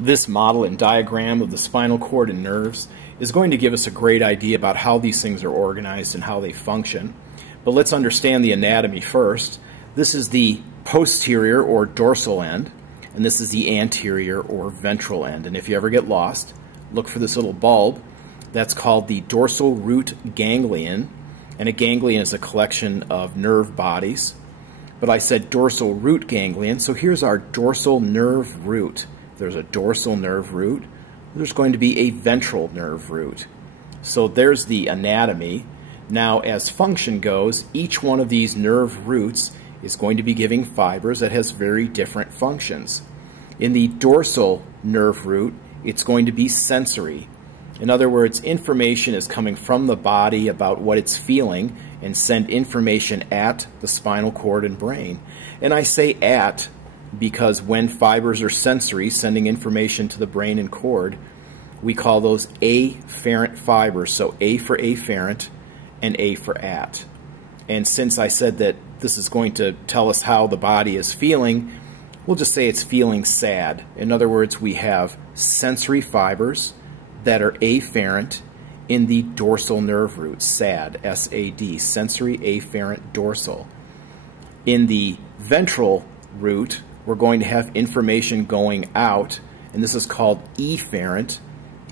This model and diagram of the spinal cord and nerves is going to give us a great idea about how these things are organized and how they function. But let's understand the anatomy first. This is the posterior or dorsal end, and this is the anterior or ventral end. And if you ever get lost, look for this little bulb. That's called the dorsal root ganglion, and a ganglion is a collection of nerve bodies. But I said dorsal root ganglion, so here's our dorsal nerve root. There's a dorsal nerve root. There's going to be a ventral nerve root. So there's the anatomy. Now, as function goes, each one of these nerve roots is going to be giving fibers that has very different functions. In the dorsal nerve root, it's going to be sensory. In other words, information is coming from the body about what it's feeling and send information at the spinal cord and brain. And I say at because when fibers are sensory, sending information to the brain and cord, we call those afferent fibers. So A for afferent and A for at. And since I said that this is going to tell us how the body is feeling, we'll just say it's feeling sad. In other words, we have sensory fibers that are afferent in the dorsal nerve root, SAD, S-A-D, sensory afferent dorsal. In the ventral root, we're going to have information going out, and this is called efferent.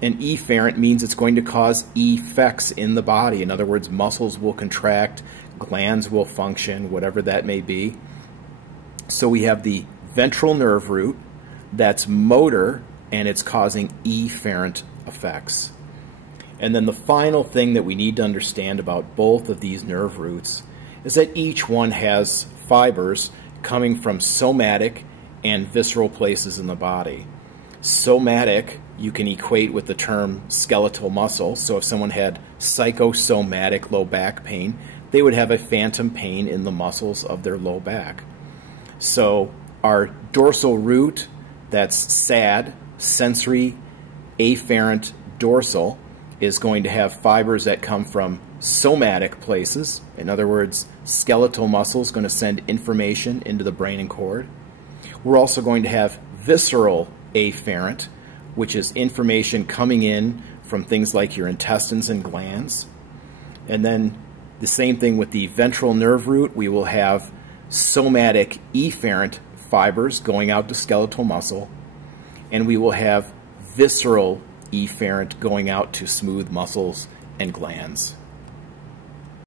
And efferent means it's going to cause effects in the body. In other words, muscles will contract, glands will function, whatever that may be. So we have the ventral nerve root that's motor, and it's causing efferent effects. And then the final thing that we need to understand about both of these nerve roots is that each one has fibers coming from somatic and visceral places in the body. Somatic you can equate with the term skeletal muscle. So if someone had psychosomatic low back pain, they would have a phantom pain in the muscles of their low back. So our dorsal root, that's SAD, sensory afferent dorsal, is going to have fibers that come from somatic places. In other words, skeletal muscle is going to send information into the brain and cord. We're also going to have visceral afferent, which is information coming in from things like your intestines and glands. And then the same thing with the ventral nerve root. We will have somatic efferent fibers going out to skeletal muscle, and we will have visceral efferent going out to smooth muscles and glands.